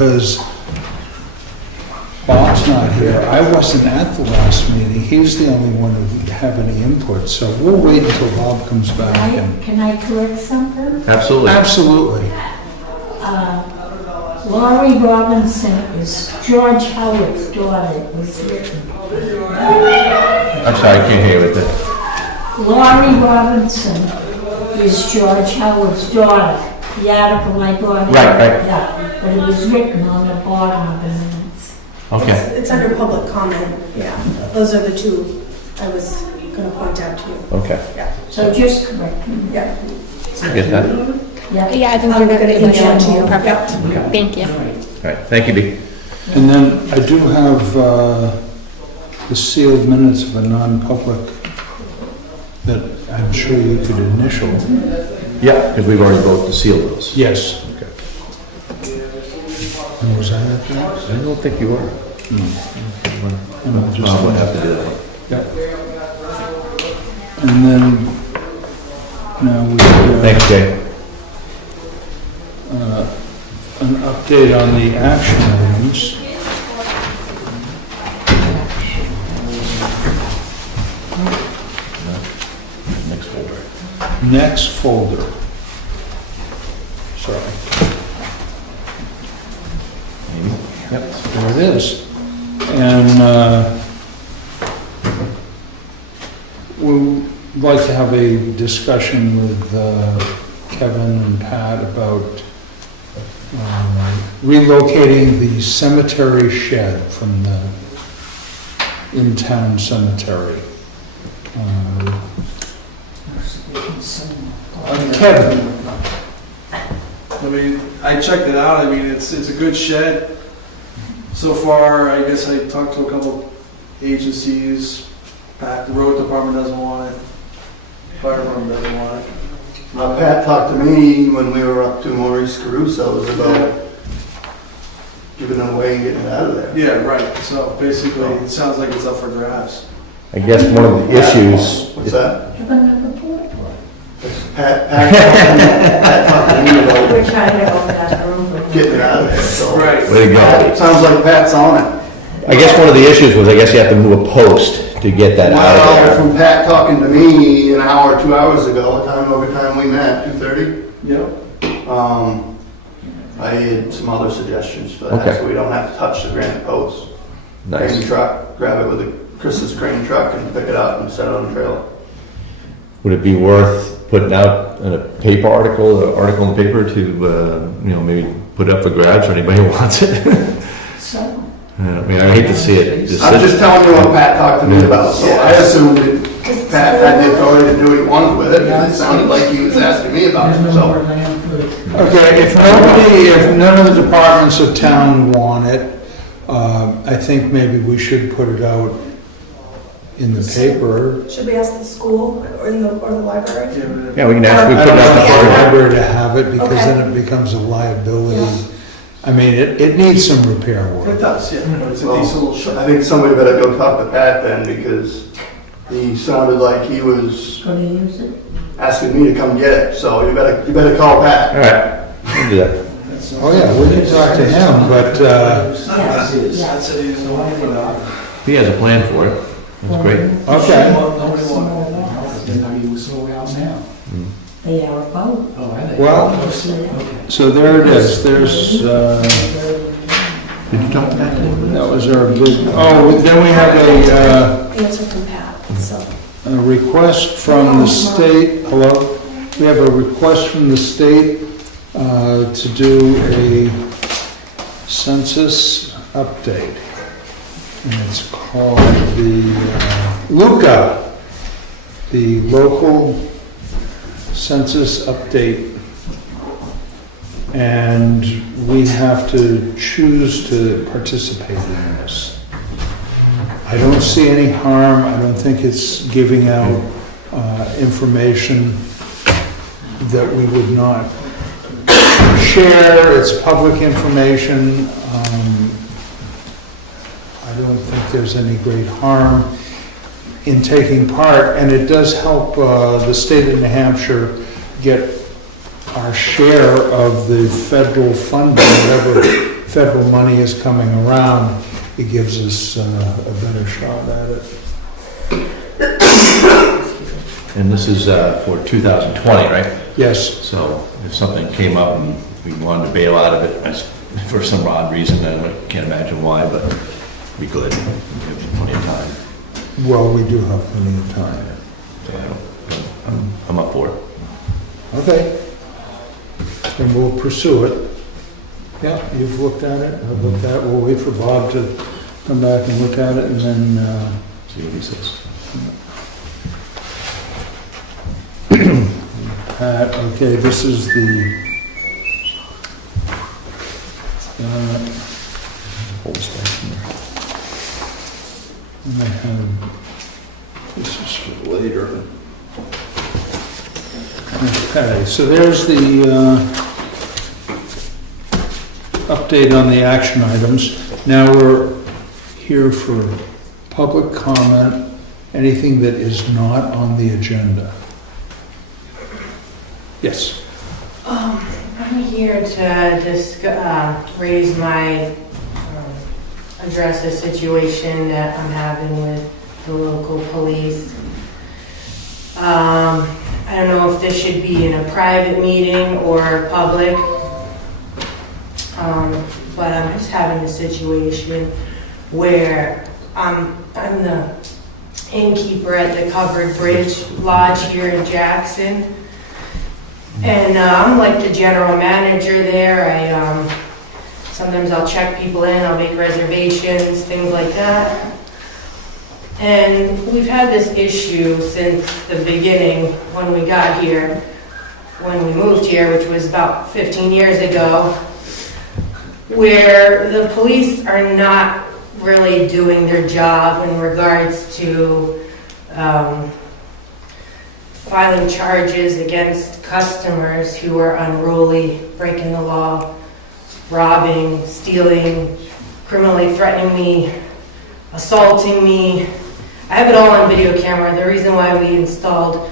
because Bob's not here. I wasn't at the last meeting. He's the only one who didn't have any input, so we'll wait until Bob comes back. Can I correct something? Absolutely. Absolutely. Laurie Robinson is George Howard's daughter, it was written. I'm sorry, I can't hear you with that. Laurie Robinson is George Howard's daughter. The article I brought in. Right. Yeah, but it was written on the bottom of the minutes. Okay. It's under public comment, yeah. Those are the two I was gonna point out to you. Okay. Yeah, So just correct me. yeah. Get that? Yeah. Yeah, I think I'm we're gonna good. email it to you. Perfect. Yeah. Thank you. All right, thank you, Dee. And then I do have the sealed minutes of a non-public that I'm sure you could initial. Yeah, because we've already voted to seal those. Yes. Okay. And was I at that? I don't think you are. No, just We'll have to do that. Yep. And then, now we Thanks, Jay. an update on the action items. Next folder. Next folder. Sorry, Maybe. Yep. there it is. And we'd like to have a discussion with Kevin and Pat about relocating the cemetery shed from the in-town cemetery. Kevin, I mean, I checked it out. I mean, it's a good shed. So far, I guess I talked to a couple agencies. The road department doesn't want it. Fire department doesn't want it. Pat talked to me when we were up to Maurice Caruso's about giving it away and getting it out of there. Yeah, right. So basically, it sounds like it's up for grabs. I guess one of the issues, What's that? You're gonna have a board. Pat talked to me about We're trying to open that room. getting it out of there, so. Right. way to go. Pat- Sounds like Pat's on it. I guess one of the issues was I guess you have to move a post to get that out Well, of there. from Pat talking to me an hour, 2 hours ago, over time we met, 2:30, Yep. I had some other suggestions for that, Okay. so we don't have to touch the granite post. Crane Nice. truck, grab it with Chris's crane truck and pick it up and set it on the trailer. Would it be worth putting out a paper article, an article in the paper to, maybe put up for grabs for anybody who wants it? So, I mean, I hate to see it. I'm just telling you what Pat talked to me about, so I assumed that Pat had the authority to do what he wanted with it, because it sounded like he was asking me about it, so. okay, if none of the departments of town want it, I think maybe we should put it out in the paper. Should we ask the school or the library? Yeah, we can ask, we I put don't it out want the the board. library to have it, because Okay. then it becomes a liability. I mean, it needs some repair It work. does, yeah. But it's a Well, decent little shed. I think somebody better go talk to Pat then, because he sounded like he was gonna use it? asking me to come get it, so you better call Pat. All right, we'll do that. Oh, yeah, we can talk to him, but, He has a plan for it. That's great. okay. They are about. Well, so there it is. There's, Did you talk to that? that was our big, oh, then we have Answer from Pat, so. a request from the state, hello? We have a request from the state to do a census update. And it's called the LUCA, the Local Census Update. And we have to choose to participate in this. I don't see any harm. I don't think it's giving out information that we would not share. It's public information. I don't think there's any great harm in taking part, and it does help the state of New Hampshire get our share of the federal funding, whatever federal money is coming around, it gives us a better shot at it. And this is for 2020, right? Yes, So if something came up and we wanted to bail out of it for some odd reason, I can't imagine why, but we could. Give you plenty of time. well, we do have plenty of time. So I'm up for it. Okay. And we'll pursue it. Yeah, you've looked at it, I've looked at it. We'll wait for Bob to come back and look at it and then, See what he says. Pat, okay, this is the, Hold station there. I have, this is for later. Okay, so there's the update on the action items. Now we're here for public comment, anything that is not on the agenda. Yes. I'm here to raise my, address a situation that I'm having with the local police. I don't know if this should be in a private meeting or public, but I'm just having a situation where I'm the innkeeper at the Covered Bridge Lodge here in Jackson. And I'm like the general manager there. Sometimes I'll check people in, I'll make reservations, things like that. And we've had this issue since the beginning when we got here, when we moved here, which was about 15 years ago, where the police are not really doing their job in regards to filing charges against customers who are unruly, breaking the law, robbing, stealing, criminally threatening me, assaulting me. I have it all on video camera. The reason why we installed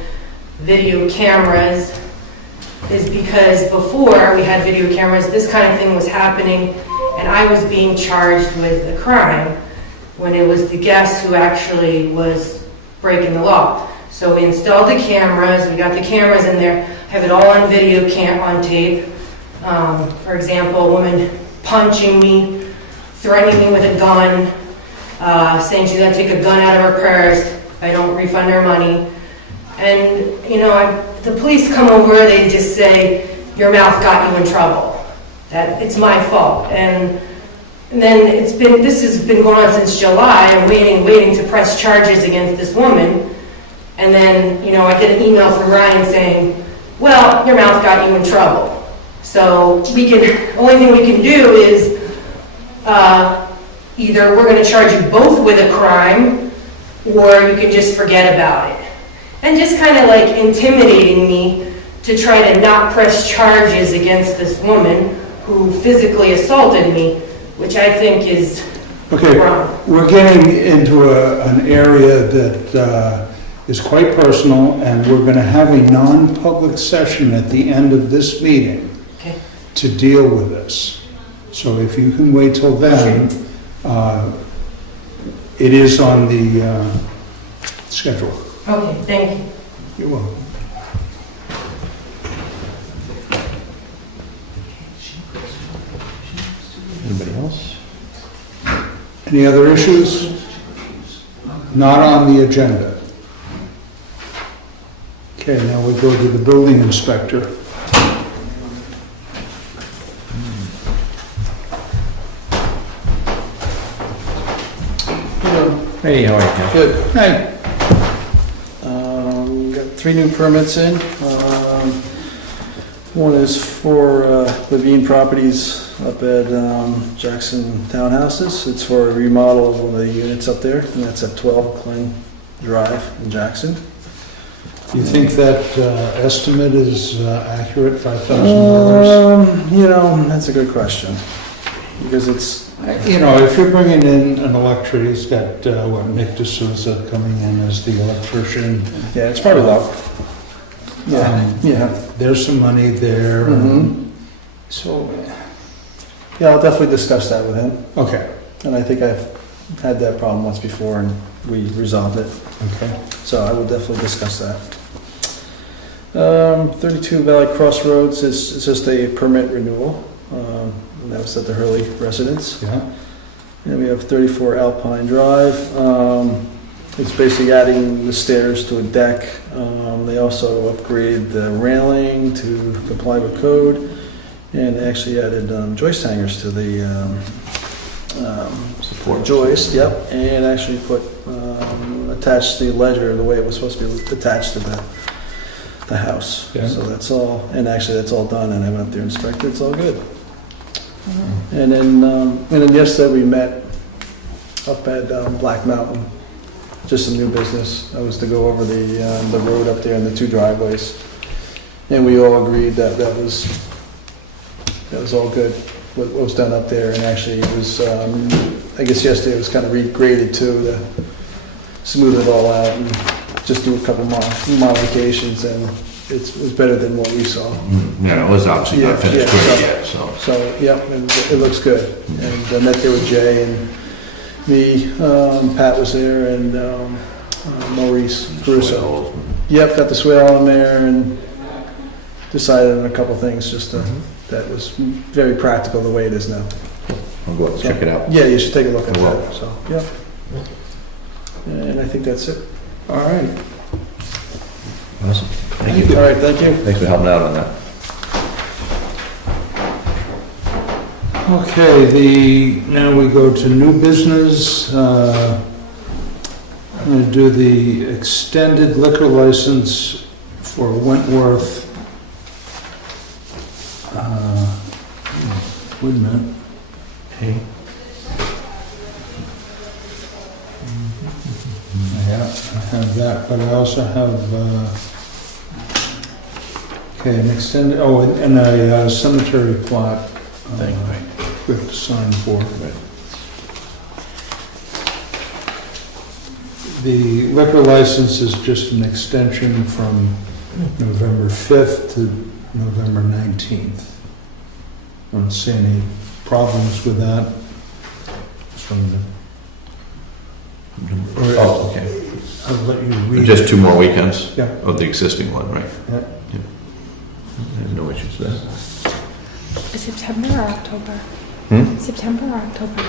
video cameras is because before we had video cameras, this kind of thing was happening and I was being charged with a crime when it was the guest who actually was breaking the law. So we installed the cameras, we got the cameras in there, have it all on video on tape. For example, a woman punching me, threatening me with a gun, saying she's gonna take a gun out of her purse if I don't refund her money. And, you know, the police come over, they just say, your mouth got you in trouble, that it's my fault. And then this has been going on since July. I'm waiting to press charges against this woman. And then, you know, I get an email from Ryan saying, well, your mouth got you in trouble. So only thing we can do is either we're going to charge you both with a crime or you can just forget about it. And just kind of like intimidating me to try to not press charges against this woman who physically assaulted me, which I think is wrong. We're getting into an area that is quite personal, and we're going to have a non-public session at the end of this meeting to deal with this. So if you can wait till then, it is on the schedule. Okay, thank you. You're welcome. Anybody else? Any other issues? Not on the agenda. Okay, now we go to the building inspector. Hey, how are you, Ken? Good. Hey, Got 3 new permits in. One is for Levine Properties up at Jackson Townhouses. It's for a remodel of one of the units up there, and that's at 12 Glen Drive in Jackson. do you think that estimate is accurate, $5,000? You know, that's a good question, because it's, You know, if you're bringing in an electrician, he's got, Nick D'Souza coming in as the electrician. yeah, it's probably low. Yeah, yeah. There's some money there. Mhm. So, Yeah, I'll definitely discuss that with him, Okay, and I think I've had that problem once before and we resolved it, okay. so I will definitely discuss that. 32 Valley Crossroads is just a permit renewal, and that was at the Hurley residence. Yeah, And we have 34 Alpine Drive. It's basically adding the stairs to a deck. They also upgraded the railing to comply with code, and they actually added joist hangers to the Support. joist. Yep, and actually put attached the ledger the way it was supposed to be attached to the house. Yeah. So that's all, and actually that's all done. And I went up there and inspected. It's all good. And then yesterday we met up at Black Mountain, just some new business. That was to go over the road up there and the 2 driveways. And we all agreed that that was all good, what was done up there. And actually it was, I guess yesterday it was kind of regraded too, to smooth it all out and just do a couple modifications, and it was better than what we saw. Yeah, it was obviously not Yeah, finished yeah, great so- yet, so. So, yeah, and it looks good. And I met there with Jay and me, Pat was there, and Maurice Caruso. Yep, got the swale on there and decided on a couple things, just that was very practical the way it is now. I'll go and check it out. Yeah, you should take a look at I will. that, so, yep. And I think that's it. all right. Awesome. Thank you. All right, thank you. Thanks for helping out on that. Okay, now we go to new business. I'm going to do the extended liquor license for Wentworth. Wait a minute. Hey. I have that, but I also have, okay, an extended, and a cemetery plot. Thank you. We have to sign for. The liquor license is just an extension from November 5th to November 19th. I don't see any problems with that. So Oh, okay. I'll let you read. Just 2 more weekends Yeah. of the existing one, right? Yeah. There's no issues there. September or October? September or October?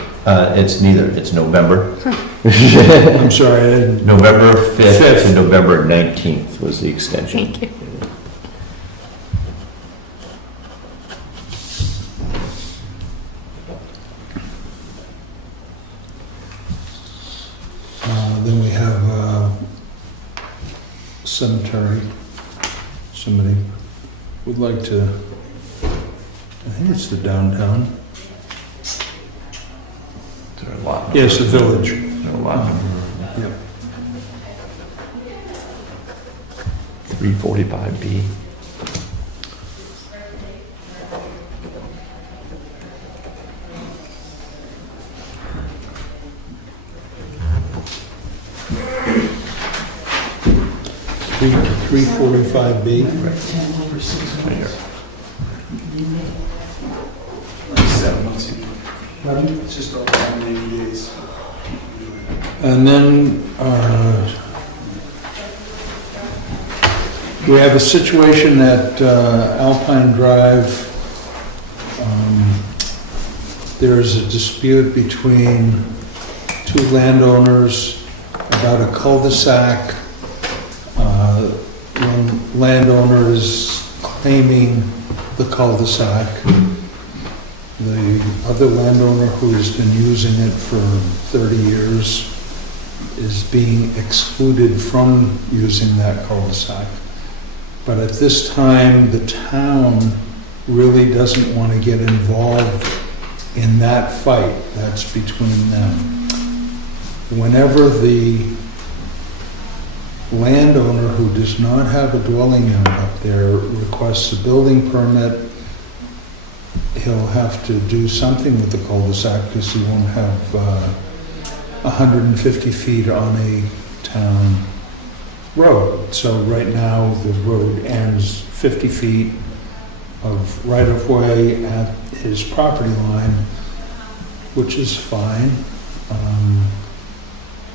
It's neither. It's November. I'm sorry, I didn't. November 5th Fifth. to November 19th was the extension. Thank you. Then we have cemetery. Somebody would like to, I think it's the downtown. There are a lot. Yes, the village. There are a lot. Yep. 345B. Three 345B. Right here. 7 months. It's just over 180 days. And then we have a situation at Alpine Drive. There is a dispute between 2 landowners about a cul-de-sac. One landowner is claiming the cul-de-sac. The other landowner, who has been using it for 30 years, is being excluded from using that cul-de-sac. But at this time, the town really doesn't want to get involved in that fight. That's between them. Whenever the landowner who does not have a dwelling unit up there requests a building permit, he'll have to do something with the cul-de-sac because he won't have 150 feet on a town road. So right now, the road ends 50 feet of right-of-way at his property line, which is fine,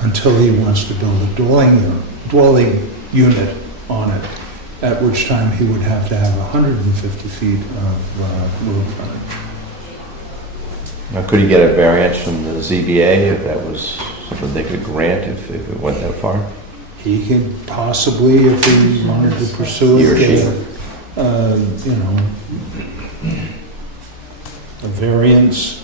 until he wants to build a dwelling unit on it, at which time he would have to have 150 feet of road frontage. Now, could he get a variance from the ZBA if that was something they could grant if it went that far? He could possibly, if he wanted to pursue He or it, she. you know, a variance.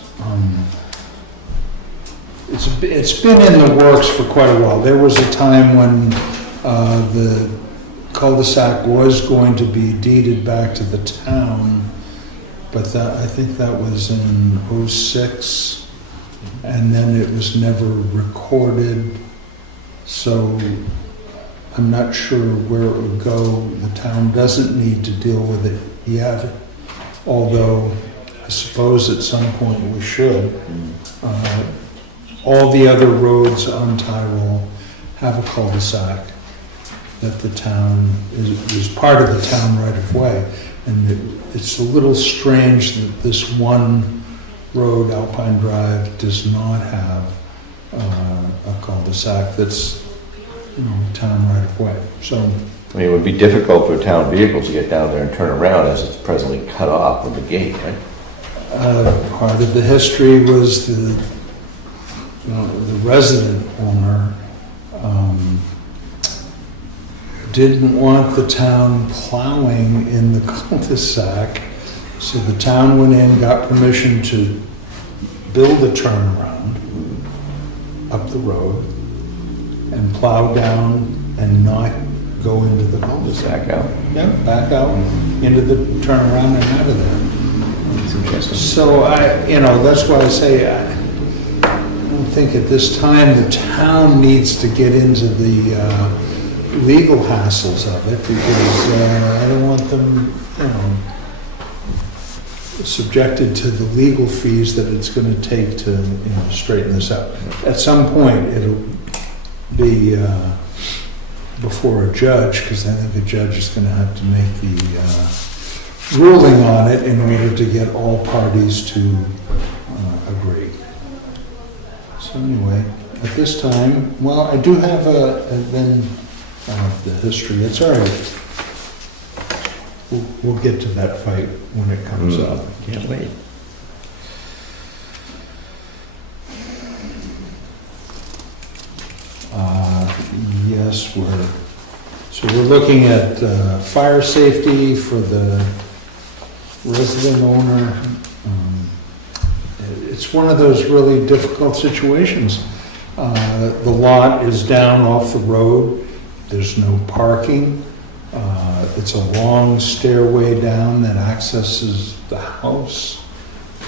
It's been in the works for quite a while. There was a time when the cul-de-sac was going to be deeded back to the town, but I think that was in '06, and then it was never recorded. So I'm not sure where it would go. The town doesn't need to deal with it yet, although I suppose at some point we should. All the other roads on Tyrol have a cul-de-sac that the town is part of the town right of way. And it's a little strange that this one road, Alpine Drive, does not have a cul-de-sac that's, you know, town right of way. So, I mean, it would be difficult for town vehicles to get down there and turn around as it's presently cut off with the gate, right? part of the history was the resident owner didn't want the town plowing in the cul-de-sac, so the town went in, got permission to build a turnaround up the road and plow down and not go into the cul-de-sac. Back out. Yeah, back out into the turnaround and out of there. That's interesting. So that's why I say I don't think at this time the town needs to get into the legal hassles of it, because I don't want them, subjected to the legal fees that it's going to take to straighten this out. At some point, it'll be before a judge, because I think the judge is going to have to make the ruling on it in order to get all parties to agree. So anyway, at this time, well, I do have the history. It's all right. We'll get to that fight when it comes up. Can't wait. Yes, we're looking at fire safety for the resident owner. It's one of those really difficult situations. The lot is down off the road. There's no parking. It's a long stairway down that accesses the house.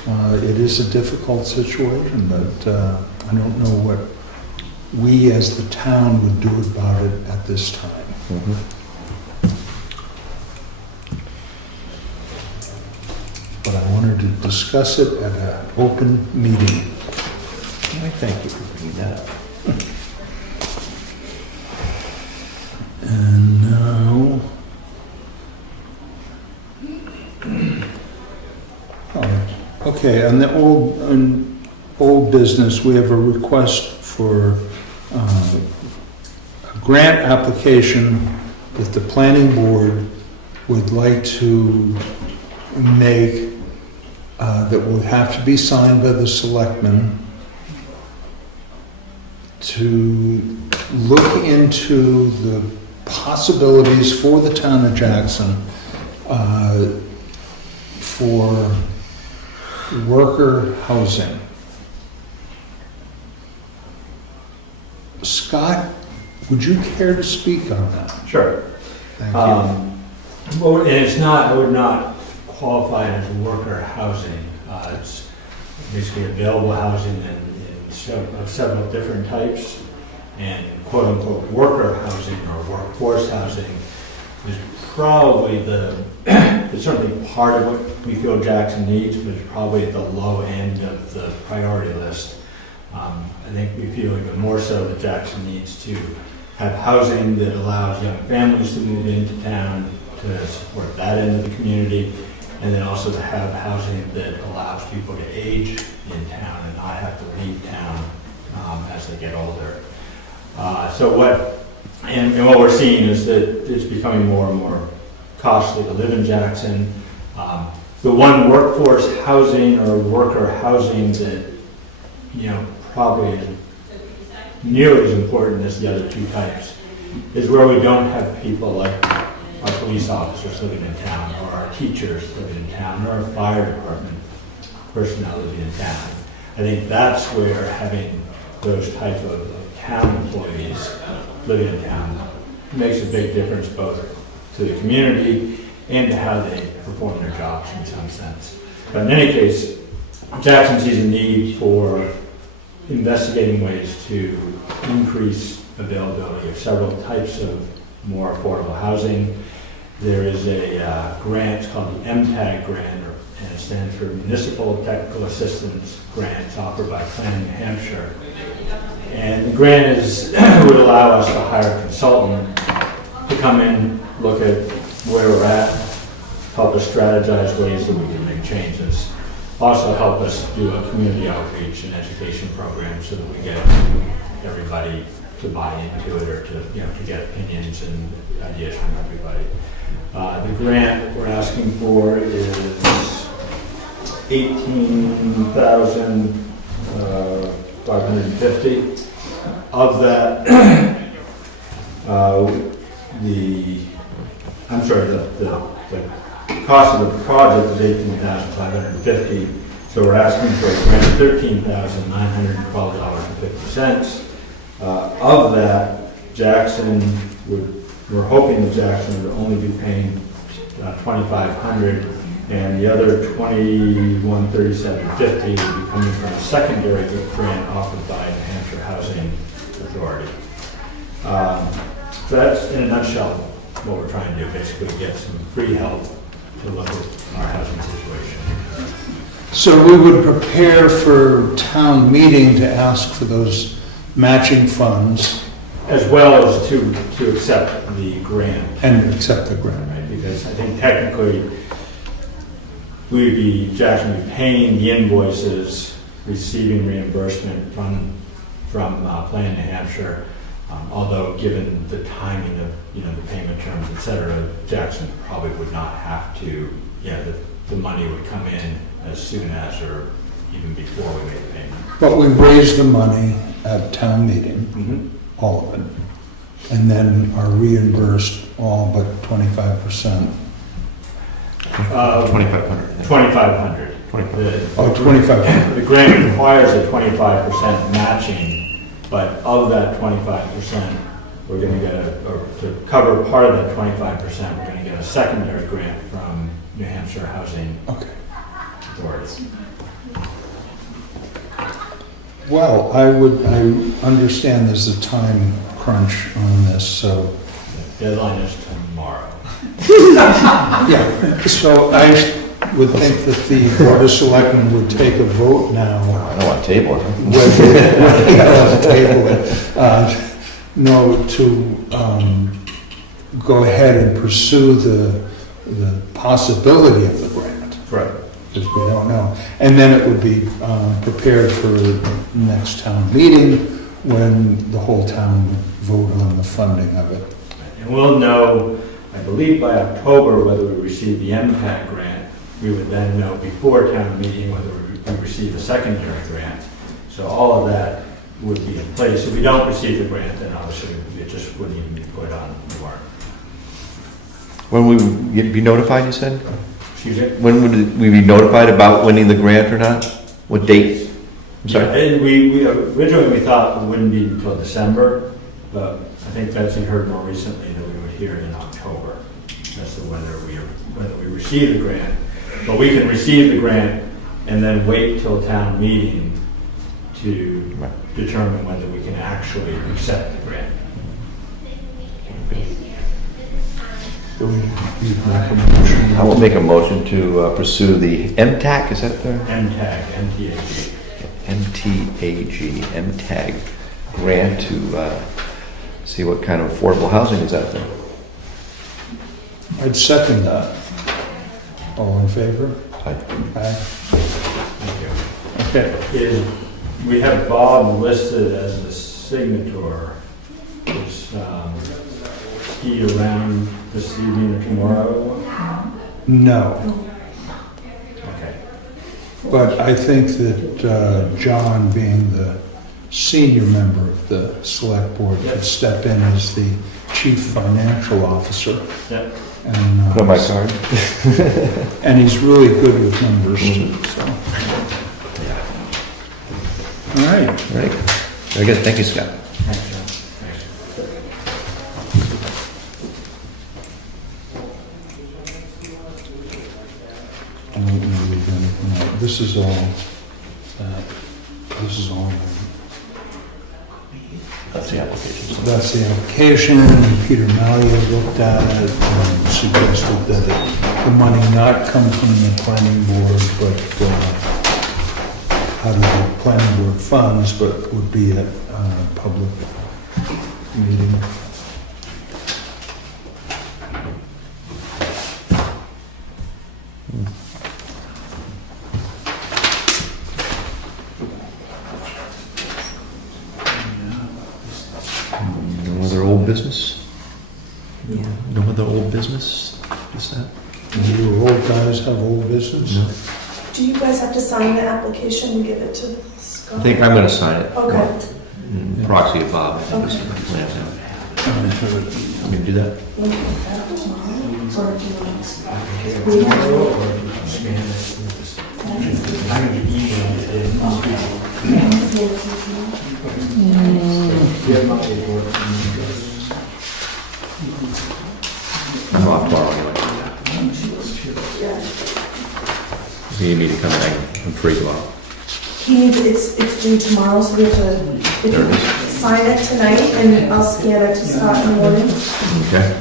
It is a difficult situation, but I don't know what we as the town would do about it at this time. Mm-hmm. But I wanted to discuss it at an open meeting. Thank you for bringing that up. And now, okay, on the old business, we have a request for a grant application that the planning board would like to make, that would have to be signed by the selectmen, to look into the possibilities for the town of Jackson for worker housing. Scott, would you care to speak on that? Sure. Thank you. Well, and it's not, I would not qualify it as worker housing. It's basically available housing of several different types, and quote-unquote worker housing or workforce housing is probably it's certainly part of what we feel Jackson needs, but it's probably at the low end of the priority list. I think we feel even more so that Jackson needs to have housing that allows young families to move into town to support that end of the community, and then also to have housing that allows people to age in town and not have to leave town as they get older. And what we're seeing is that it's becoming more and more costly to live in Jackson. The one workforce housing or worker housing that, probably isn't nearly as important as the other two types is where we don't have people like our police officers living in town, or our teachers living in town, or our fire department personnel living in town. I think that's where having those type of town employees living in town makes a big difference both to the community and to how they perform their jobs in some sense. But in any case, Jackson sees a need for investigating ways to increase availability of several types of more affordable housing. There is a grant called the MTAG grant, and it stands for Municipal Technical Assistance Grant. It's offered by Plan New Hampshire. And the grant would allow us to hire a consultant to come in, look at where we're at, help us strategize ways that we can make changes. Also help us do a community outreach and education program so that we get everybody to buy into it, or to get opinions and ideas from everybody. The grant we're asking for is $18,550. Of that, the cost of the project is $18,550. So we're asking for a grant of $13,912.50. Of that, we're hoping that Jackson would only be paying $2,500, and the other $2,137.50 would be coming from a secondary grant offered by New Hampshire Housing Authority. So that's, in a nutshell, what we're trying to do, basically get some free help to look at our housing situation. So we would prepare for town meeting to ask for those matching funds As well as to accept the grant. and accept the grant. Right, because I think technically Jackson would be paying the invoices, receiving reimbursement from Plan New Hampshire. Although given the timing of the payment terms, et cetera, Jackson probably would not have to. The money would come in as soon as, or even before we made the payment. But we raise the money at town meeting, all of it, and then are reimbursed all but 25%. 2,500. 2,500. Oh, 25%. The grant requires a 25% matching, but of that 25%, we're going to to cover part of that 25%, we're going to get a secondary grant from New Hampshire Housing Authority. Well, I understand there's a time crunch on this, so. Deadline is tomorrow. Yeah, so I would think that the Board of Selectmen would take a vote now. I don't want to table it. To go ahead and pursue the possibility of the grant. Right. Because we don't know. And then it would be prepared for the next town meeting when the whole town would vote on the funding of it. And we'll know, I believe by October, whether we receive the MPAC grant. We would then know before town meeting whether we receive a secondary grant. So all of that would be in place. If we don't receive the grant, then obviously it just wouldn't even be put on the warrant. When would we be notified, you said? Excuse me? When would we be notified about winning the grant or not? What date? I'm sorry? Yeah, and we originally thought it wouldn't be until December, but I think Betsy heard more recently that we would hear in October as to whether we receive the grant. But we can receive the grant and then wait till town meeting to determine whether we can actually accept the grant. I will make a motion to pursue the MTAG, is that the? MTAG, MTAG. MTAG grant to see what kind of affordable housing is out there. I'd second that. All in favor? Aye. Aye. Thank you. Okay. We have Bob listed as a signator. Is he around this evening or tomorrow? No, Okay. but I think that John, being the senior member of the select board, could step in as the chief financial officer. Yep. And, Put on my card. and he's really good with numbers too, so. All right. All right. Very good. Thank you, Scott. Thanks, John. Thanks. I don't want to leave anything out. This is all, this is all. That's the application. That's the application, and Peter Malia looked at it and suggested that the money not come from the planning board, but out of the planning board funds, but would be at a public meeting. No other old business? No other old business? Is that? You old guys have old business? No. Do you guys have to sign the application and give it to Scott? I think I'm gonna sign it. Okay. Proxy of Bob, I think is the plan now. Want me to do that? I'm off tomorrow anyway. If you need me to come in, I'm free tomorrow. He needs, it's due tomorrow, so we have to, if There it you is. sign it tonight, and I'll scan it to Scott in the morning. Okay.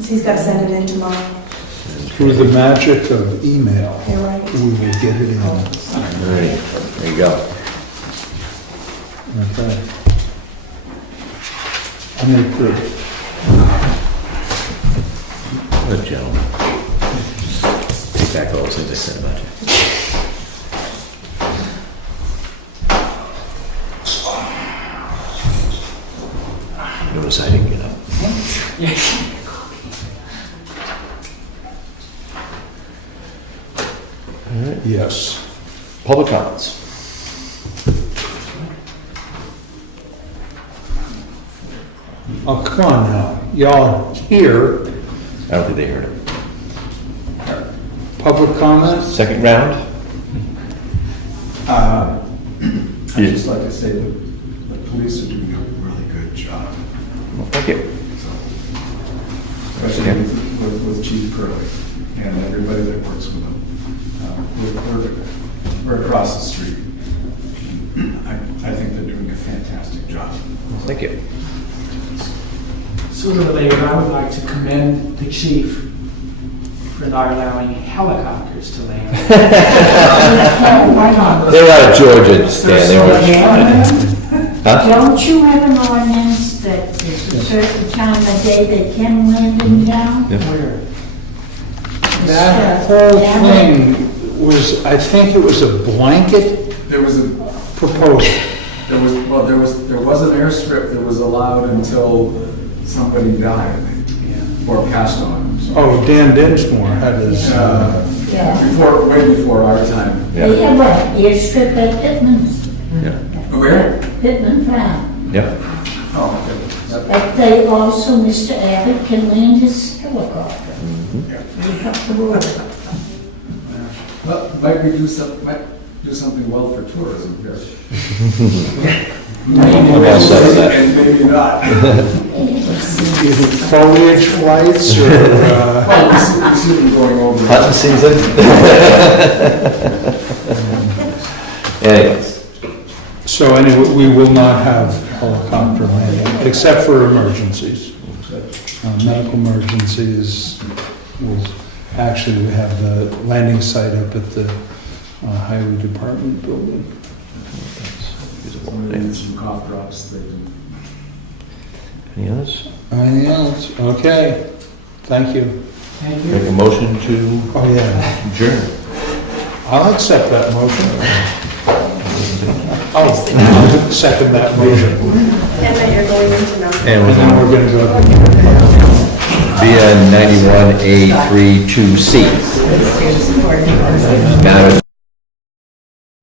So he's got to send it in tomorrow. Through the magic of email, Okay, right? we will get it in. All right, there you go. Okay. I'm going to What a gentleman. Take back all those things I said about you. Notice I didn't get up. Yes. Public comments. Oh, come on now. Y'all here, I don't think they heard it. public comments? Second round? I'd just like to say that the police are doing a really good job, Well, thank you. especially with Chief Curley and everybody that works with him. We're across the street. I think they're doing a fantastic job. Thank you. Sooner or later, I would like to commend the chief for not allowing helicopters to land. Why not? They're out of Georgia, Stan. They were. Huh? Don't you have an ordinance that there's a certain time of day they can land in town? Where? That whole thing was, I think it was a blanket There was proposal. there was an airstrip that was allowed until somebody died or passed on. So, Oh, Dan Dinsmore had his, Yeah. way before our time. They have an airstrip at Pittman's, Yeah. Where? Pittman Farm. Yep. Oh, okay. Yep. But they also, Mr. Abbott can land his helicopter. Right up the road. Well, might do something well for tourism here. I'm all set with that. And maybe not. either foliage flights or, Well, we see them going over. Hunting season? Anyways, so anyway, we will not have helicopter landing, except for emergencies. Medical emergencies, actually, we have the landing site up at the Highway Department building. Somebody needs some cough drops. They can. any others? Anything else? Okay, thank you. Thank Make a you. motion to Oh, yeah. adjourn. I'll accept that motion. I'll second that motion. And that you're going into now. And And then we're we're gonna go. via 91A32C. Student support. Matters